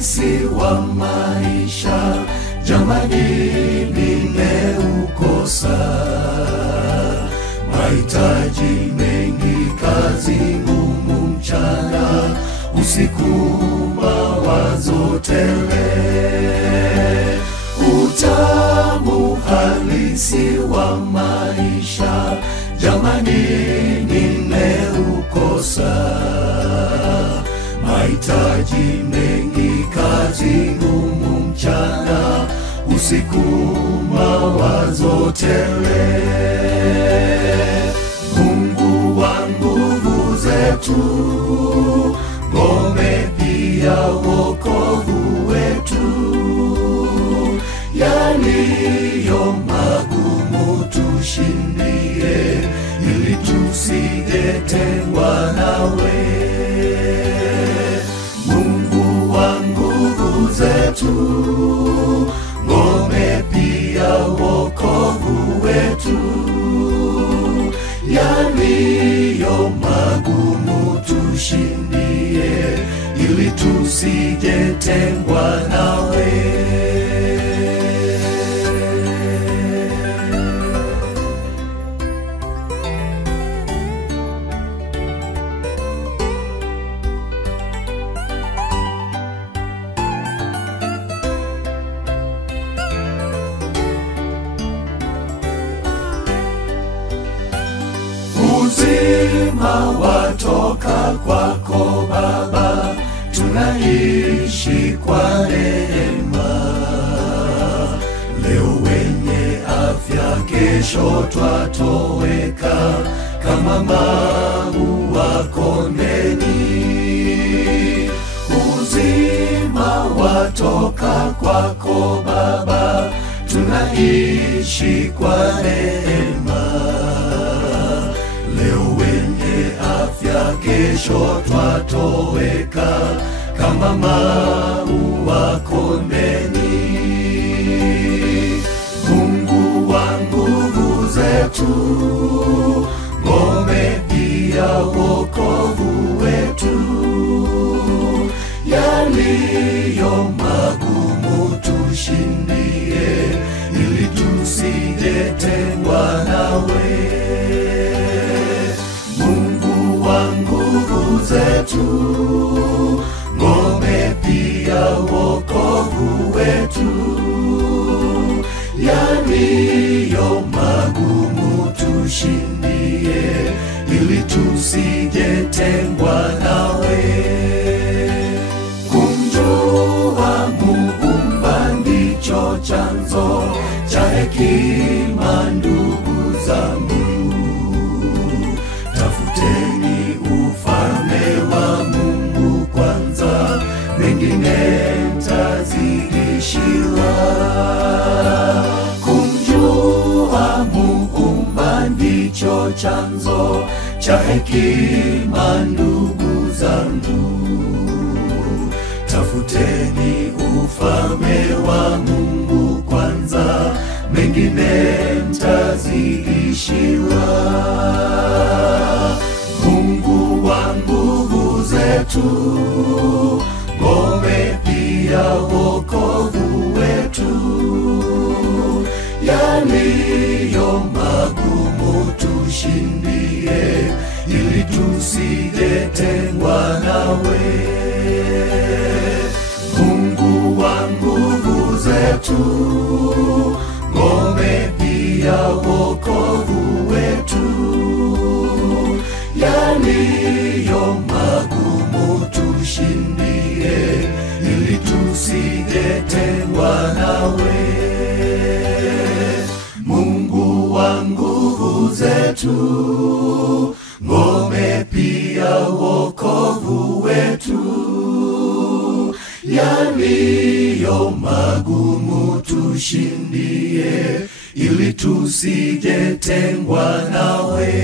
uhalisi wa maisha, jamani nimeukosa. Mahitaji mengi, kazi ngumu, mchana usiku, mawazo tele. Utamu halisi wa maisha, jamani nimeukosa. Mahitaji mengi, kazi ngumu, mchana usiku, mawazo tele. Mungu wa nguvu zetu, ngome pia wokovu wetu. Yaliyo magumu tushindie, ili tusijetengwa nawe. Mungu wa nguvu zetu, ngome pia wokovu wetu. Yaliyo magumu tushindie, ili tusijetengwa nawe. Uzima watoka kwako Baba, tunaishi kwa neema. Leo wenye afya, kesho twatoweka kama maua kondeni. Uzima watoka kwako Baba, tunaishi kwa neema. Leo wenye afya, kesho twatoweka kama maua kondeni. Mungu wa nguvu zetu, ngome pia wokovu wetu. Yaliyo magumu tushindie, ili tusijetengwa nawe. Mungu wa nguvu zetu, ngome pia wokovu wetu. Yaliyo magumu tushindie, ili tusijetengwa nawe. Kumjua Muumba ndicho chanzo cha hekima, ndugu zangu. Tafuteni ufalme wa Mungu kwanza, mengine mtazidishiwa. Kumjua Muumba ndicho chanzo cha hekima, ndugu zangu. Tafuteni ufalme wa Mungu kwanza, mengine mtazidishiwa. Mungu wa nguvu zetu, ngome pia wokovu wetu. Yaliyo magumu tushindie, ili tusijetengwa nawe. Mungu wa nguvu zetu, ngome pia wokovu wetu. Yaliyo magumu tushindie, ili tusijetengwa nawe. Mungu wa nguvu zetu, ngome pia wokovu wetu. Yaliyo magumu tushindie, ili tusijetengwa nawe.